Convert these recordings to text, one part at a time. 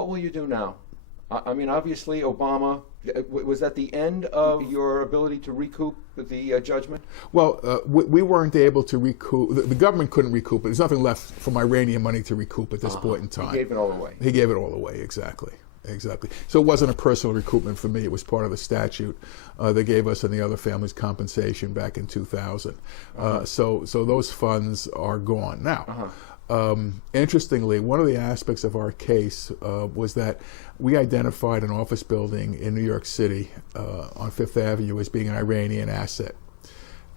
what will you do now? I mean, obviously, Obama, was that the end of your ability to recoup the judgment? Well, we weren't able to recoup. The government couldn't recoup it. There's nothing left from Iranian money to recoup at this point in time. He gave it all away. He gave it all away, exactly. Exactly. So it wasn't a personal recoupment for me. It was part of the statute. They gave us and the other families compensation back in 2000. So those funds are gone. Now, interestingly, one of the aspects of our case was that we identified an office building in New York City on Fifth Avenue as being an Iranian asset.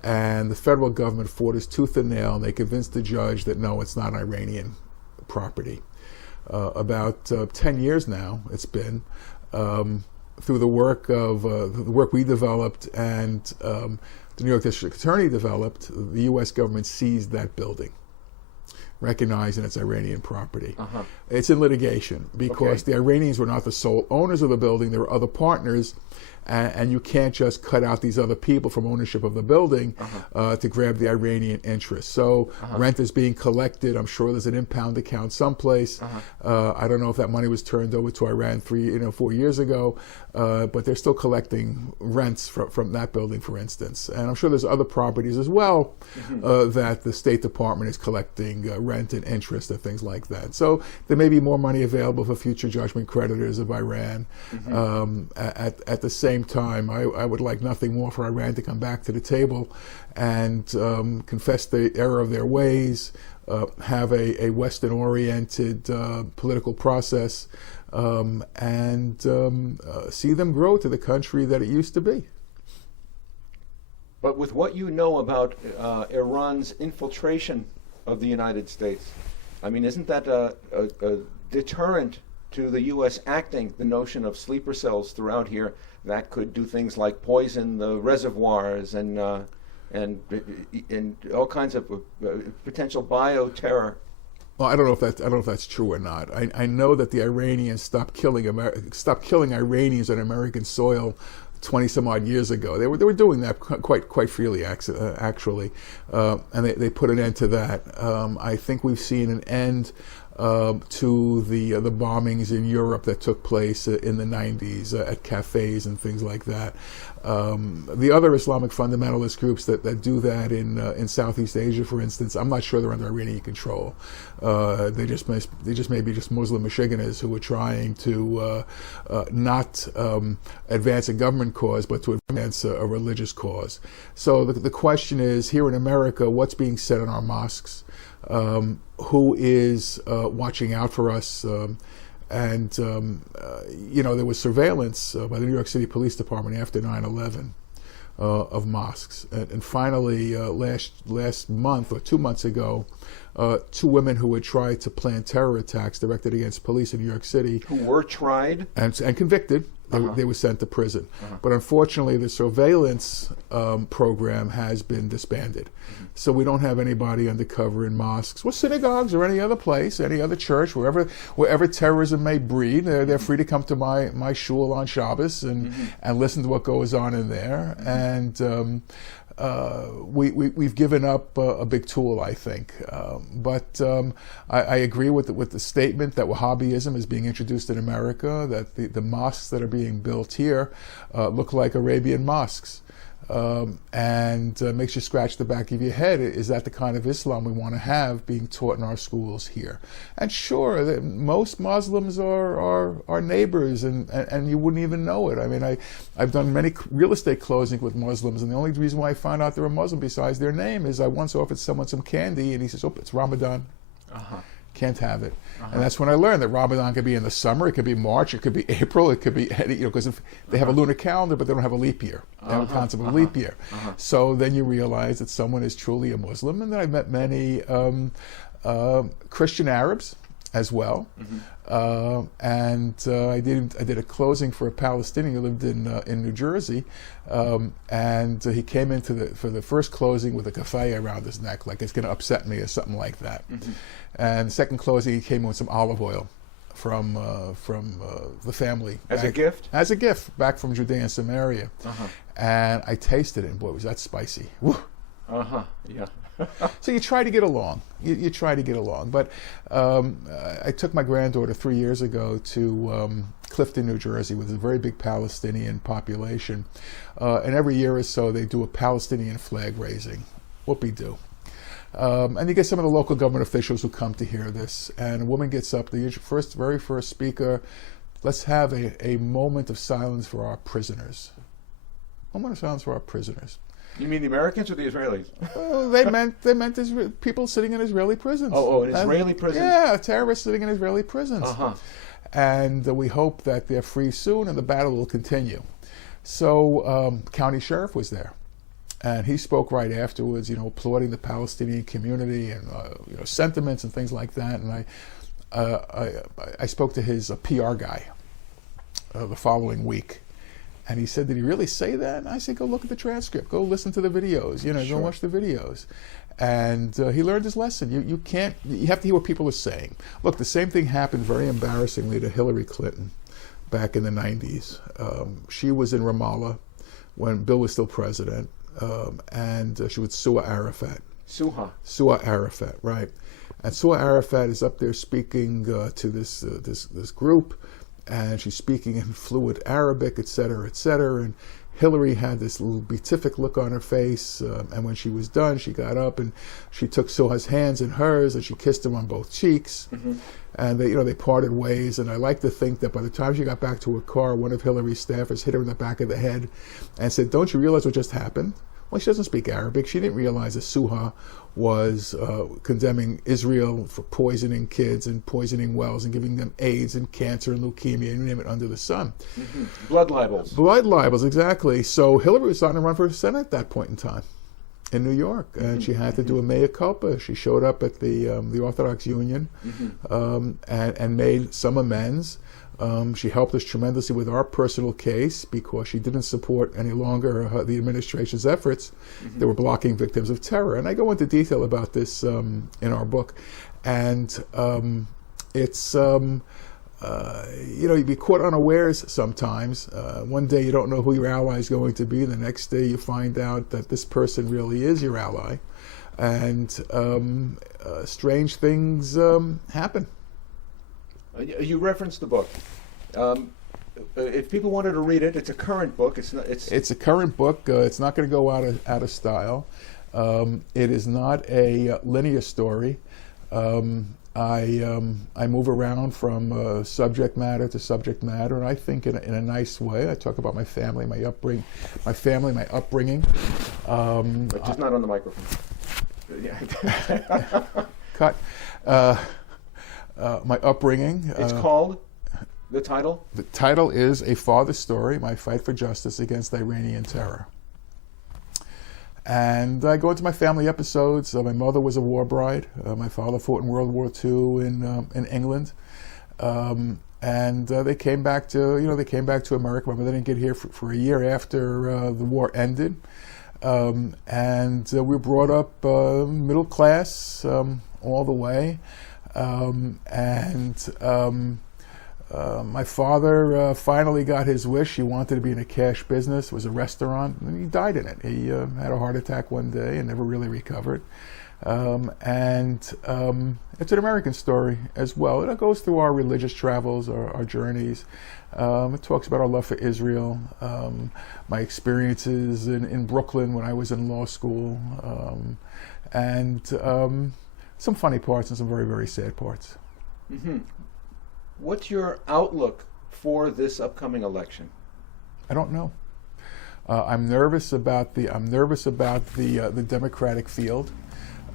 And the federal government fought us tooth and nail, and they convinced the judge that no, it's not an Iranian property. About 10 years now, it's been, through the work we developed and the New York District Attorney developed, the U.S. government seized that building, recognizing it's Iranian property. It's in litigation because the Iranians were not the sole owners of the building. There were other partners, and you can't just cut out these other people from ownership of the building to grab the Iranian interest. So rent is being collected. I'm sure there's an impound account someplace. I don't know if that money was turned over to Iran 4 years ago, but they're still collecting rents from that building, for instance. And I'm sure there's other properties as well that the State Department is collecting rent and interest and things like that. So there may be more money available for future judgment creditors of Iran. At the same time, I would like nothing more for Iran to come back to the table and confess the error of their ways, have a Western-oriented political process, and see them grow to the country that it used to be. But with what you know about Iran's infiltration of the United States, I mean, isn't that a deterrent to the U.S. acting, the notion of sleeper cells throughout here that could do things like poison the reservoirs and all kinds of potential bioterror? Well, I don't know if that's true or not. I know that the Iranians stopped killing Iranians on American soil 20 some odd years ago. They were doing that quite freely, actually, and they put an end to that. I think we've seen an end to the bombings in Europe that took place in the 90s at cafes and things like that. The other Islamic fundamentalist groups that do that in Southeast Asia, for instance, I'm not sure they're under Iranian control. They just may be just Muslim Michiganers who are trying to not advance a government cause, but to advance a religious cause. So the question is, here in America, what's being said in our mosques? Who is watching out for us? And there was surveillance by the New York City Police Department after 9/11 of mosques. And finally, last month or 2 months ago, 2 women who had tried to plan terror attacks directed against police in New York City. Who were tried? And convicted. They were sent to prison. But unfortunately, the surveillance program has been disbanded. So we don't have anybody undercover in mosques, or synagogues, or any other place, any other church, wherever terrorism may breed. They're free to come to my shul on Shabbos and listen to what goes on in there. And we've given up a big tool, I think. But I agree with the statement that Wahhabism is being introduced in America, that the mosques that are being built here look like Arabian mosques. And makes you scratch the back of your head. Is that the kind of Islam we want to have being taught in our schools here? And sure, most Muslims are neighbors, and you wouldn't even know it. I mean, I've done many real estate closings with Muslims, and the only reason why I found out they're a Muslim besides their name is I once offered someone some candy, and he says, "Oh, it's Ramadan. Can't have it." And that's when I learned that Ramadan could be in the summer, it could be March, it could be April, it could be, because they have a lunar calendar, but they don't have a leap year. They have a concept of a leap year. So then you realize that someone is truly a Muslim. And then I've met many Christian Arabs as well. And I did a closing for a Palestinian who lived in New Jersey, and he came for the first closing with a kafaya around his neck, like it's going to upset me or something like that. And the second closing, he came in with some olive oil from the family as a gift. As a gift back from Judea and Samaria, and I tasted it, and boy, was that spicy! Woo. Yeah. So you try to get along. You try to get along. But I took my granddaughter 3 years ago to Clifton, New Jersey, with a very big Palestinian population. And every year or so they do a Palestinian flag raising. Whoopie-doo. And you get some of the local government officials who come to hear this. And a woman gets up, the very first speaker, let's have a moment of silence for our prisoners. Moment of silence for our prisoners. You mean the Americans or the Israelis? They meant people sitting in Israeli prisons. In Israeli prisons? Yeah, terrorists sitting in Israeli prisons. Uh-huh. And we hope that they're free soon and the battle will continue. So county sheriff was there. And he spoke right afterwards, applauding the Palestinian community and sentiments and things like that. And I spoke to his PR guy the following week. And he said, did he really say that? And I said, go look at the transcript. Go listen to the videos. Go watch the videos. And he learned his lesson. You have to hear what people are saying. Look, the same thing happened very embarrassingly to Hillary Clinton back in the 90s. She was in Ramallah when Bill was still president. And she was Suha Arafat. Suha Arafat, right. And Suha Arafat is up there speaking to this group. And she's speaking in fluent Arabic, et cetera, and Hillary had this little beatific look on her face, and when she was done, she got up and she took Suha's hands in hers, and she kissed him on both cheeks, and they parted ways, and I like to think that by the time she got back to her car, one of Hillary's staffers hit her in the back of the head and said, don't you realize what just happened? Well, she doesn't speak Arabic. She didn't realize that Suha was condemning Israel for poisoning kids and poisoning wells and giving them AIDS and cancer and leukemia and you name it under the sun. Blood libels. Blood libels, exactly. So Hillary was starting to run for Senate at that point in time in New York, and she had to do a mea culpa. She showed up at the Orthodox Union and made some amends. She helped us tremendously with our personal case because she didn't support any longer the administration's efforts that were blocking victims of terror. And I go into detail about this in our book. And it's, you'd be caught unawares sometimes. One day you don't know who your ally is going to be. The next day you find out that this person really is your ally. And strange things happen. You referenced the book. If people wanted to read it, it's a current book. It's a current book. It's not going to go out of style. It is not a linear story. I move around from subject matter to subject matter, and I think in a nice way. I talk about my family, my upbringing. But just not on the microphone. Cut. My upbringing. It's called, the title? The title is A Father's Story, My Fight for Justice Against Iranian Terror. And I go into my family episodes. My mother was a war bride. My father fought in World War II in England. And they came back to America. My mother didn't get here for a year after the war ended. And we were brought up middle class all the way. My father finally got his wish. He wanted to be in a cash business. It was a restaurant, and he died in it. He had a heart attack one day and never really recovered. It's an American story as well. It goes through our religious travels, our journeys. It talks about our love for Israel, my experiences in Brooklyn when I was in law school, some funny parts and some very, very sad parts. What's your outlook for this upcoming election? I don't know. I'm nervous about the Democratic field.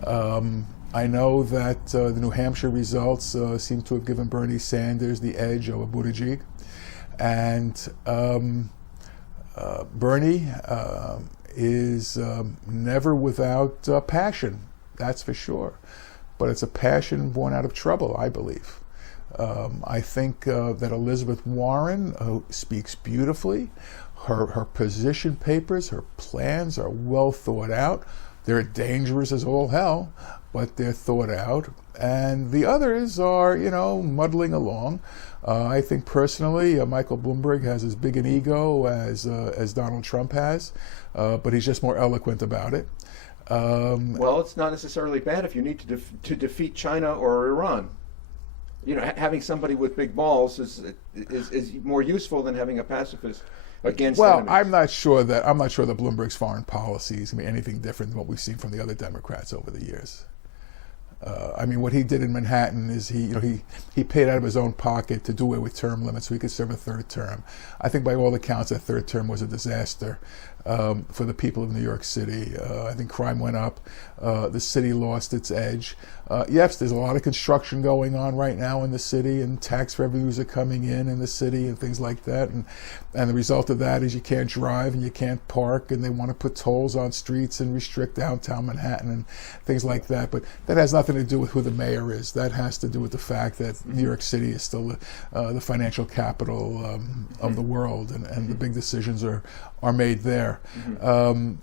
I know that the New Hampshire results seem to have given Bernie Sanders the edge over Buttigieg, and Bernie is never without passion. That's for sure. But it's a passion born out of trouble, I believe. I think that Elizabeth Warren speaks beautifully. Her position papers, her plans are well thought out. They're dangerous as all hell, but they're thought out. And the others are, muddling along. I think personally, Michael Bloomberg has as big an ego as Donald Trump has, but he's just more eloquent about it. Well, it's not necessarily bad if you need to defeat China or Iran. You know, having somebody with big balls is more useful than having a pacifist against enemies. I'm not sure that Bloomberg's foreign policy is going to be anything different than what we've seen from the other Democrats over the years. I mean, what he did in Manhattan is he paid out of his own pocket to do away with term limits so he could serve a third term. I think by all accounts that third term was a disaster for the people of New York City. I think crime went up. The city lost its edge. Yes, there's a lot of construction going on right now in the city, and tax revenues are coming in the city and things like that. And the result of that is you can't drive and you can't park, and they want to put tolls on streets and restrict downtown Manhattan and things like that. But that has nothing to do with who the mayor is. That has to do with the fact that New York City is still the financial capital of the world, and the big decisions are made there.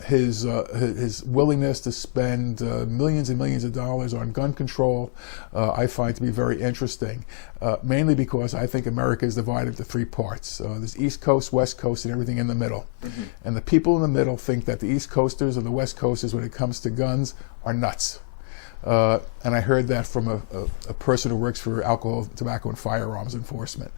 His willingness to spend millions and millions of dollars on gun control I find to be very interesting, mainly because I think America is divided into three parts. There's East Coast, West Coast, and everything in the middle. And the people in the middle think that the East Coasters and the West Coasters, when it comes to guns, are nuts. And I heard that from a person who works for alcohol, tobacco, and firearms enforcement.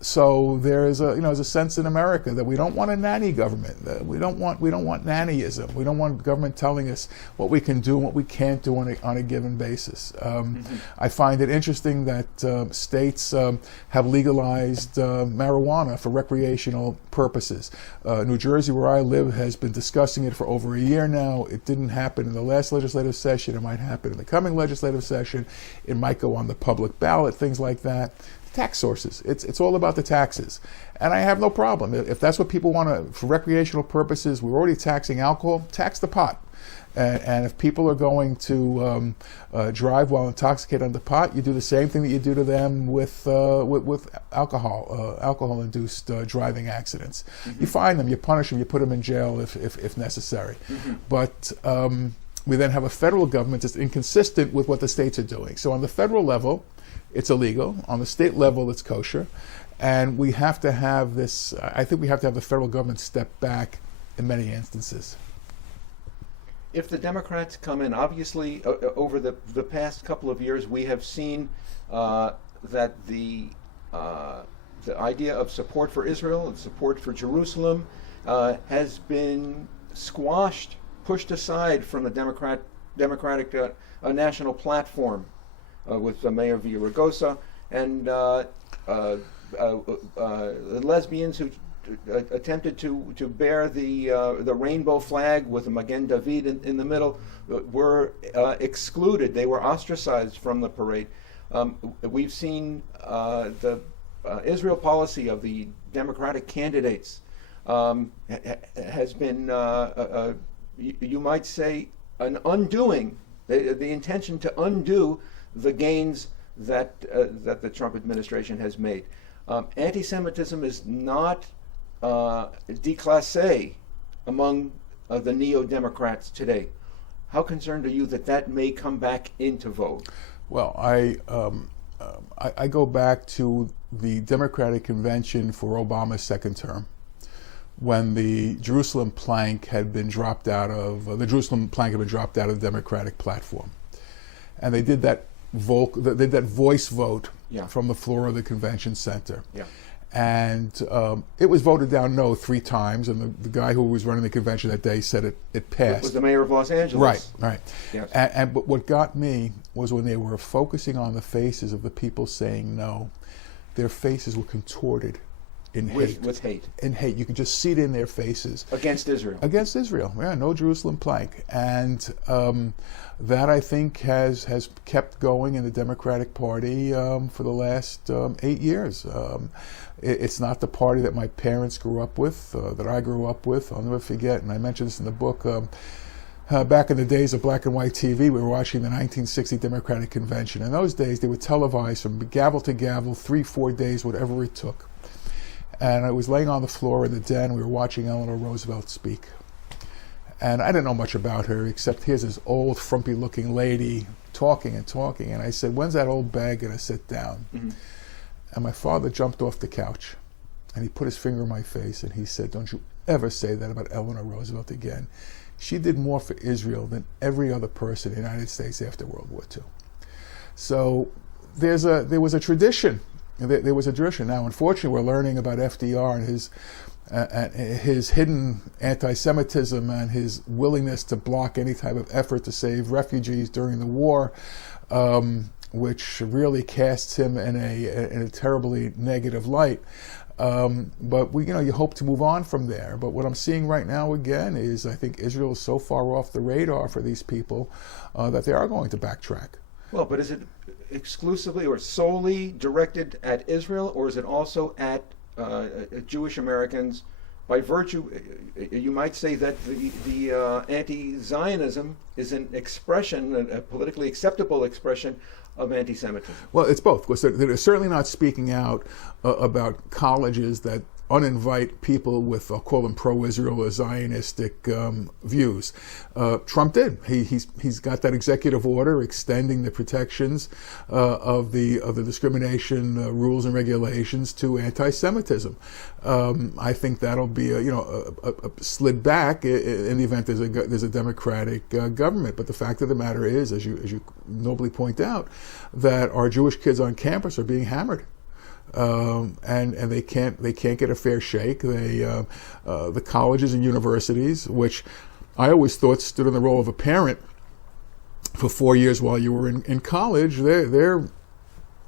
So there's a sense in America that we don't want a nanny government. That we don't want nannyism. We don't want government telling us what we can do and what we can't do on a given basis. I find it interesting that states have legalized marijuana for recreational purposes. New Jersey, where I live, has been discussing it for over a year now. It didn't happen in the last legislative session. It might happen in the coming legislative session. It might go on the public ballot, things like that. Tax sources. It's all about the taxes. And I have no problem. If that's what people want for recreational purposes, we're already taxing alcohol, tax the pot. And if people are going to drive while intoxicated on the pot, you do the same thing that you do to them with alcohol-induced driving accidents. You fine them, you punish them, you put them in jail if necessary. But we then have a federal government that's inconsistent with what the states are doing. So on the federal level, it's illegal. On the state level, it's kosher. And we have to have this, I think we have to have the federal government step back in many instances. If the Democrats come in, obviously, over the past couple of years, we have seen that the idea of support for Israel and support for Jerusalem has been squashed, pushed aside from the Democratic national platform with Mayor Villaraigosa and lesbians who attempted to bear the rainbow flag with a Magen David in the middle were excluded. They were ostracized from the parade. We've seen the Israel policy of the Democratic candidates has been, you might say, an undoing, the intention to undo the gains that the Trump administration has made. Anti-Semitism is not déclassé among the neo-Democrats today. How concerned are you that may come back into vogue? Well, I go back to the Democratic convention for Obama's second term, when the Jerusalem plank had been dropped out of the Democratic platform, and they did that voice vote from the floor of the convention center. And it was voted down no 3 times, and the guy who was running the convention that day said it passed. It was the mayor of Los Angeles. Right. Yes. But what got me was when they were focusing on the faces of the people saying no, their faces were contorted in hate. With hate. In hate. You could just see it in their faces. Against Israel. Against Israel, yeah, no Jerusalem plank. And that, I think, has kept going in the Democratic Party for the last 8 years. It's not the party that my parents grew up with, that I grew up with. I'll never forget, and I mentioned this in the book, back in the days of black and white TV, we were watching the 1960 Democratic Convention. In those days, they would televise from gavel to gavel, 3-4 days, whatever it took. And I was laying on the floor in the den. We were watching Eleanor Roosevelt speak. And I didn't know much about her, except here's this old, frumpy-looking lady talking and talking. And I said, when's that old bag going to sit down? And my father jumped off the couch, and he put his finger in my face, and he said, don't you ever say that about Eleanor Roosevelt again. she did more for Israel than every other person in the United States after World War II. So there was a tradition. There was a tradition. Now, unfortunately, we're learning about FDR and his hidden anti-Semitism and his willingness to block any type of effort to save refugees during the war, which really casts him in a terribly negative light. But you hope to move on from there. But what I'm seeing right now again is I think Israel is so far off the radar for these people that they are going to backtrack. Well, but is it exclusively or solely directed at Israel, or is it also at Jewish Americans? By virtue, you might say that the anti-Zionism is an expression, a politically acceptable expression of anti-Semitism. Well, it's both, because they're certainly not speaking out about colleges that uninvite people with, I'll call them pro-Israel or Zionistic views. Trump did. He's got that executive order extending the protections of the discrimination rules and regulations to anti-Semitism. I think that'll be a slid back in the event there's a democratic government. But the fact of the matter is, as you nobly point out, that our Jewish kids on campus are being hammered. And they can't get a fair shake. The colleges and universities, which I always thought stood in the role of a parent for 4 years while you were in college, they're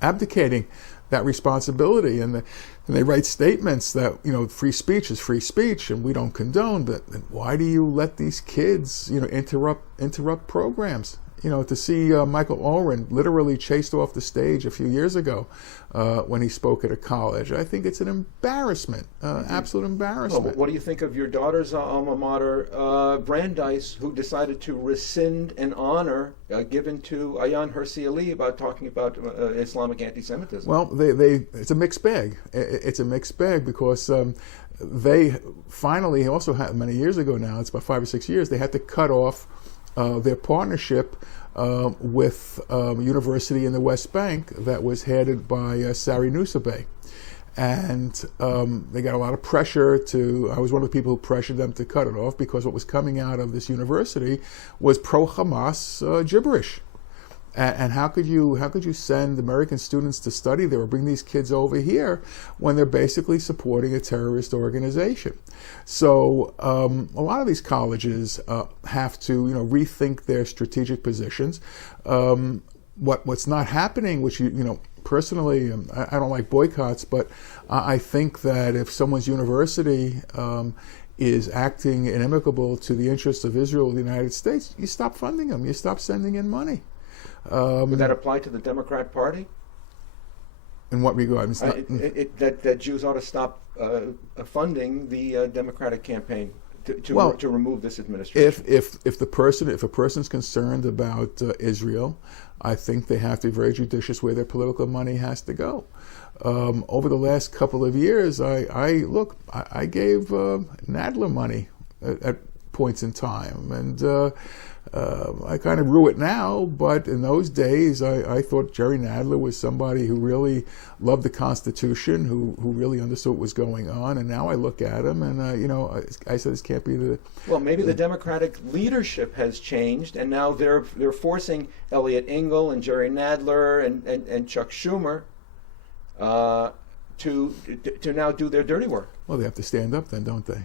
abdicating that responsibility, and they write statements that free speech is free speech and we don't condone. But why do you let these kids interrupt programs? To see Michael Oren literally chased off the stage a few years ago when he spoke at a college, I think it's an embarrassment, absolute embarrassment. Well, what do you think of your daughter's alma mater, Brandeis, who decided to rescind an honor given to Ayaan Hirsi Ali about talking about Islamic anti-Semitism? Well, it's a mixed bag. It's a mixed bag because they finally also had, many years ago now, it's about 5 or 6 years, they had to cut off their partnership with a university in the West Bank that was headed by Sari Nusserbeh. And they got a lot of pressure I was one of the people who pressured them to cut it off, because what was coming out of this university was pro-Hamas gibberish. And how could you send American students to study there or bring these kids over here when they're basically supporting a terrorist organization? So a lot of these colleges have to rethink their strategic positions. What's not happening, which personally, I don't like boycotts, but I think that if someone's university is acting inimical to the interests of Israel or the United States, you stop funding them. You stop sending in money. Would that apply to the Democrat Party? In what regard? That Jews ought to stop funding the Democratic campaign to remove this administration. If a person's concerned about Israel, I think they have to be very judicious where their political money has to go. Over the last couple of years, I gave Nadler money at points in time, and I kind of rue it now, but in those days, I thought Jerry Nadler was somebody who really loved the Constitution, who really understood what was going on. And now I look at him, and I said, this can't be the. Well, maybe the Democratic leadership has changed, and now they're forcing Eliot Engel and Jerry Nadler and Chuck Schumer to now do their dirty work. Well, they have to stand up then, don't they?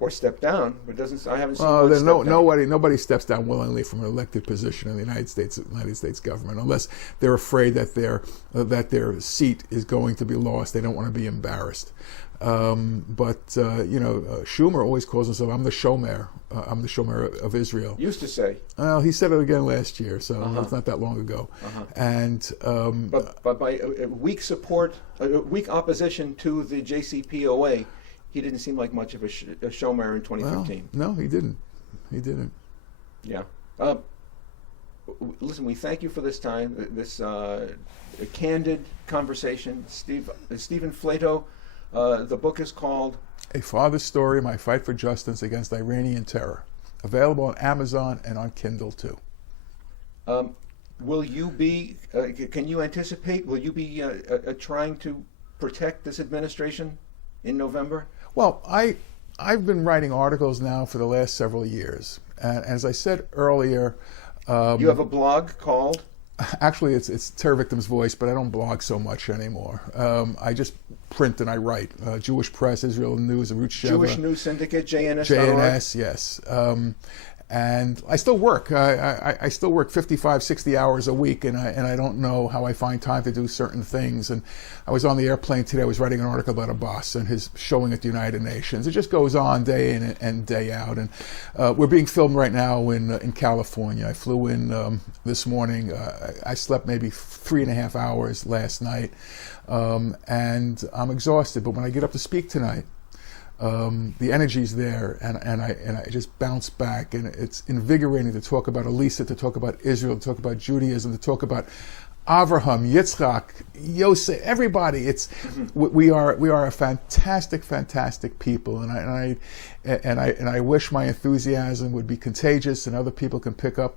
Or step down, but I haven't seen one step down. Nobody steps down willingly from an elected position in the United States government, unless they're afraid that their seat is going to be lost. They don't want to be embarrassed. But Schumer always calls himself, "I'm the Shomer. I'm the Shomer of Israel." Used to say. Well, he said it again last year, so it's not that long ago. And but by weak weak opposition to the JCPOA. He didn't seem like much of a showman in 2015. Well, no, he didn't. He didn't. Yeah. Listen, we thank you for this time, this candid conversation. Stephen Flatow, the book is called A Father's Story, My Fight for Justice Against Iranian Terror. Available on Amazon and on Kindle too. Will you be, can you anticipate, will you be trying to protect this administration in November? Well, I've been writing articles now for the last several years. And as I said earlier... you have a blog called? Actually, it's Terror Victim's Voice, but I don't blog so much anymore. I just print and I write. Jewish Press, Israel and News, Root Sheva. Jewish News Syndicate, JNS. JNS, yes. And I still work. I still work 55, 60 hours a week, and I don't know how I find time to do certain things. And I was on the airplane today. I was writing an article about a boss and his showing at the United Nations. It just goes on day in and day out. And we're being filmed right now in California. I flew in this morning. I slept maybe 3.5 hours last night, and I'm exhausted. But when I get up to speak tonight, the energy's there, and I just bounce back, and it's invigorating to talk about Elisa, to talk about Israel, to talk about Judaism, to talk about Avraham, Yitzchak, Yosef, everybody. It's we are a fantastic people, and I wish my enthusiasm would be contagious, and other people can pick up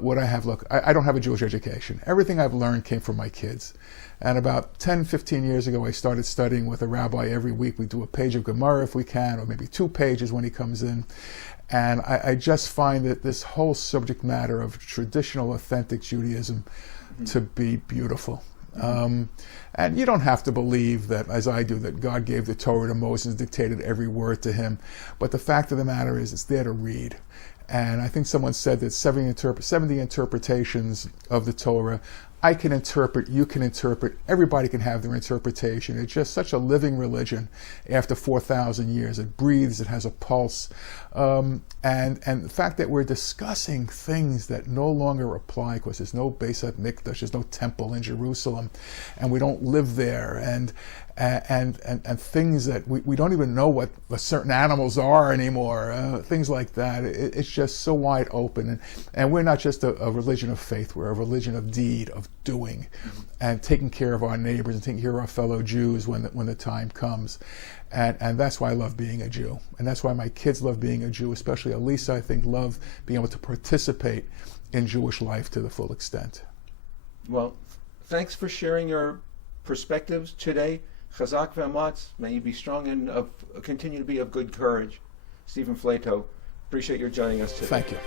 what I have. Look, I don't have a Jewish education. Everything I've learned came from my kids. And about 10, 15 years ago, I started studying with a rabbi every week. We do a page of Gemara if we can, or maybe 2 pages when he comes in. And I just find that this whole subject matter of traditional, authentic Judaism to be beautiful. And you don't have to believe that, as I do, that God gave the Torah to Moses, dictated every word to him. But the fact of the matter is, it's there to read. And I think someone said that 70 interpretations of the Torah. I can interpret, you can interpret, everybody can have their interpretation. It's just such a living religion after 4,000 years. It breathes, it has a pulse. And the fact that we're discussing things that no longer apply because there's no Beis HaMikdash, there's no temple in Jerusalem, and we don't live there, and things that we don't even know what certain animals are anymore, things like that. It's just so wide open. And we're not just a religion of faith, we're a religion of deed, of doing, and taking care of our neighbors and taking care of our fellow Jews when the time comes. And that's why I love being a Jew. And that's why my kids love being a Jew, especially Elisa, I think, love being able to participate in Jewish life to the full extent. Well, thanks for sharing your perspectives today. Chazak v'amatz, may you be strong and continue to be of good courage. Stephen Flatow, appreciate your joining us today. Thank you.